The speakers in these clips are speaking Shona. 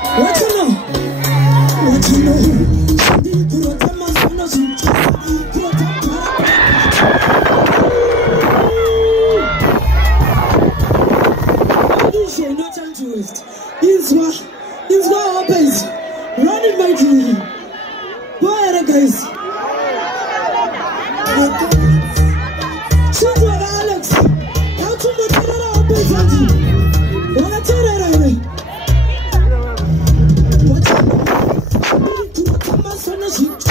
What you know? What you know? No time to waste. It's what happens. Run it, my team. Go ahead, guys. Shoot what Alex. How to make it happen, Sandy? Wanna tell that away? What you know? Come on, son of shit.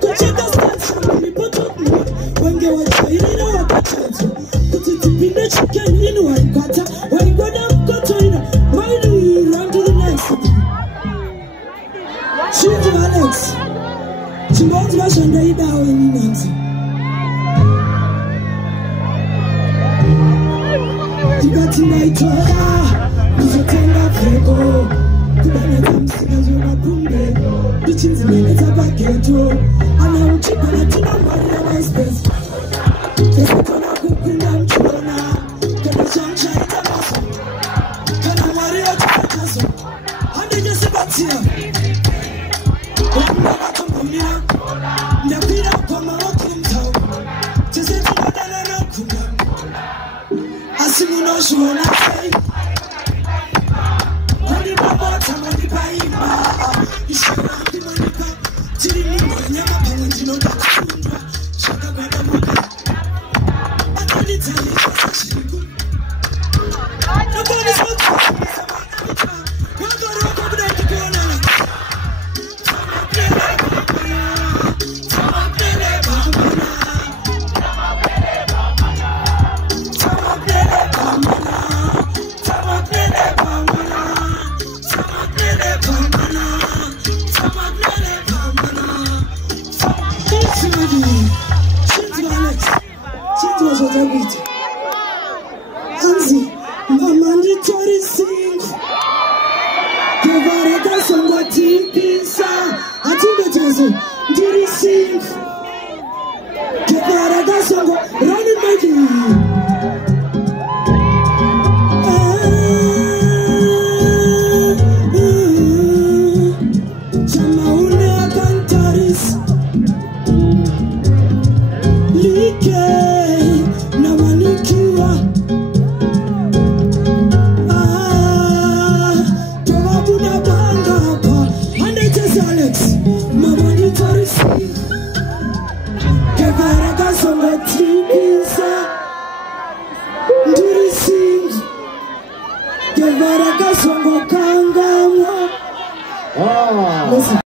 Go check us out, one cutter. When you go down, go to it. Mighty, run to the next. She's Alex. She wants to wash and lay down in the next. You got tonight, you should tell that Franco. You better come see us when I boom it. Bitches in minutes of a ghetto. And I'm cheap and I tell them what I space. Just put on a cooking and chona. Get the sunshine to us. Can I worry about us? And they just about here. When I come from here, the beat up on my walking town. Just let me know that I'm not cool. I see you know she wanna say. Only my water, only by him. You should not be money back. Till you need money, I'm a parent, you know that's true. Shaka got a mocha. I don't need to tell you that's actually good. Nobody's going to tell me something. You're going to open up the corner. Anzi, mandatory sing. Kevaraga songa Aipisa. Atimbetezo, Ndiye sing. Kevaraga songa running Maad. Ndiye sing. Kevaraga songa kanga.